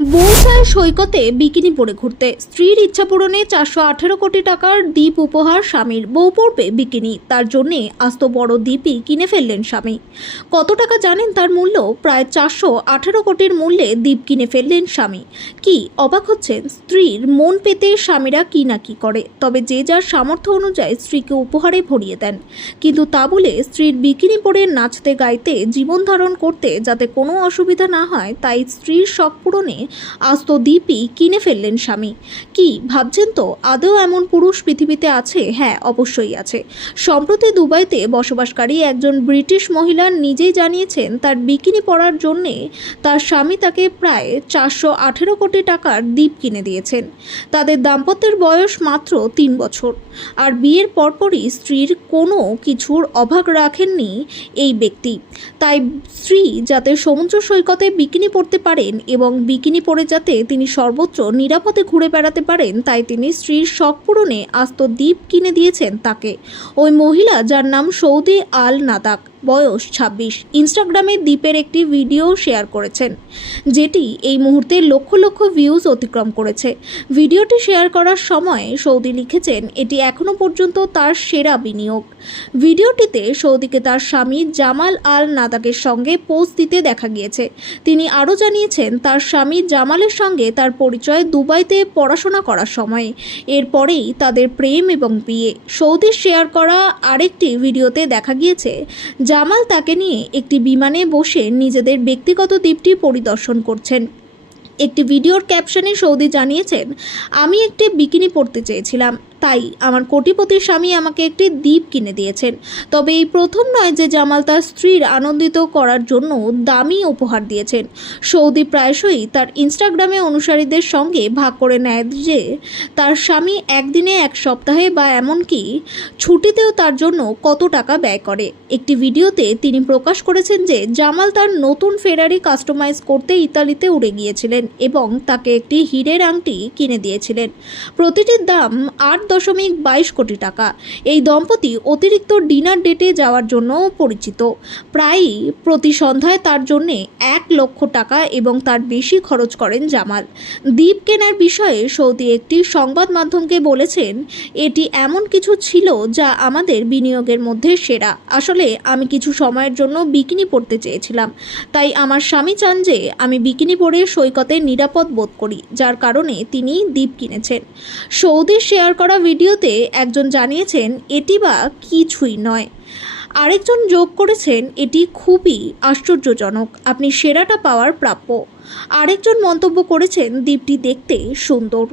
বৌসায় সৈকতে বিকিনি পরে ঘুরতে। স্ত্রীর ইচ্ছা পূরণে চারশো আঠেরো কোটি টাকার দ্বীপ উপহার স্বামীর। বউ পড়বে বিকিনি। তার জন্যে আস্ত বড় দ্বীপই কিনে ফেললেন স্বামী। কত টাকা জানেন তার মূল্য? প্রায় চারশো আঠেরো কোটির মূল্যে দ্বীপ কিনে ফেললেন স্বামী। কি অবাক হচ্ছেন? স্ত্রীর মন পেতে স্বামীরা কি না কি করে? তবে যে যার সামর্থ্য অনুযায়ী স্ত্রীকে উপহারে ভরিয়ে দেন। কিন্তু তা বলে স্ত্রীর বিকিনি পরে নাচতে গাইতে জীবন ধারণ করতে যাতে কোনো অসুবিধা না হয়, তাই স্ত্রীর শখ পূরণে আস্ত দ্বীপই কিনে ফেললেন স্বামী। কি, ভাবছেন তো? আদৌ এমন পুরুষ পৃথিবীতে আছে? হ্যাঁ অবশ্যই আছে। সম্প্রতি দুবাইতে বসবাসকারী একজন ব্রিটিশ মহিলা নিজেই জানিয়েছেন তার বিকিনি পরার জন্যে তার স্বামী তাকে প্রায় চারশো আঠেরো কোটি টাকার দ্বীপ কিনে দিয়েছেন। তাদের দাম্পত্যের বয়স মাত্র তিন বছর। আর বিয়ের পরপরই স্ত্রীর কোনো কিছুর অভাব রাখেননি এই ব্যক্তি। তাই স্ত্রী যাতে সমুদ্র সৈকতে বিকিনি পড়তে পারেন এবং বিকিনি পরে যাতে তিনি সর্বত্র নিরাপদে ঘুরে বেড়াতে পারেন, তাই তিনি স্ত্রীর শখ পূরণে আস্ত দ্বীপ কিনে দিয়েছেন তাকে। ওই মহিলা যার নাম সৌদি আল নাদাক বয়স ছাব্বিশ। ইনস্টাগ্রামে দ্বীপের একটি ভিডিও শেয়ার করেছেন, যেটি এই মুহূর্তে লক্ষ লক্ষ ভিউজ অতিক্রম করেছে। ভিডিওটি শেয়ার করার সময় সৌদি লিখেছেন, এটি এখনও পর্যন্ত তার সেরা বিনিয়োগ। ভিডিওটিতে সৌদিকে তার স্বামী জামাল আল নাদাকের সঙ্গে পোস্ট দিতে দেখা গিয়েছে। তিনি আরও জানিয়েছেন, তার স্বামী জামালের সঙ্গে তার পরিচয় দুবাইতে পড়াশোনা করার সময়। এরপরেই তাদের প্রেম এবং বিয়ে। সৌদি শেয়ার করা আরেকটি ভিডিওতে দেখা গিয়েছে জামাল তাকে নিয়ে একটি বিমানে বসে নিজেদের ব্যক্তিগত দ্বীপটি পরিদর্শন করছেন। একটি ভিডিওর ক্যাপশনে সৌদি জানিয়েছেন, আমি একটি বিকিনি পড়তে চেয়েছিলাম। তাই আমার কোটিপতির স্বামী আমাকে একটি দ্বীপ কিনে দিয়েছেন। তবে এই প্রথম নয় যে জামাল তার স্ত্রীর আনন্দিত করার জন্য দামি উপহার দিয়েছেন। সৌদি প্রায়শই তার ইনস্টাগ্রামে অনুসারীদের সঙ্গে ভাগ করে নেয় যে তার স্বামী একদিনে এক সপ্তাহে বা এমনকি ছুটিতেও তার জন্য কত টাকা ব্যয় করে। একটি ভিডিওতে তিনি প্রকাশ করেছেন যে জামাল তার নতুন ফেরারি কাস্টমাইজ করতে ইতালিতে উড়ে গিয়েছিলেন এবং তাকে একটি হীরের আংটি কিনে দিয়েছিলেন। প্রতিটির দাম আট দশমিক বাইশ কোটি টাকা। এই দম্পতি অতিরিক্ত ডিনার ডেটে যাওয়ার জন্য পরিচিত। প্রায়ই প্রতি সন্ধ্যায় তার জন্য এক লক্ষ টাকা এবং তার বেশি খরচ করেন জামাল। দ্বীপ কেনার বিষয়ে সৌদি একটি সংবাদ মাধ্যমকে বলেছেন, এটি এমন কিছু ছিল যা আমাদের বিনিয়োগের মধ্যে সেরা। আসলে আমি কিছু সময়ের জন্য বিকিনি পড়তে চেয়েছিলাম। তাই আমার স্বামী চান যে আমি বিকিনি পরে সৈকতে নিরাপদ বোধ করি, যার কারণে তিনি দ্বীপ কিনেছেন। সৌদির শেয়ার করা ভিডিওতে একজন জানিয়েছেন, এটি বা কিছুই নয়। আরেকজন যোগ করেছেন, এটি খুবই আশ্চর্যজনক, আপনি সেরাটা পাওয়ার প্রাপ্য। আরেকজন মন্তব্য করেছেন, দ্বীপটি দেখতে সুন্দর।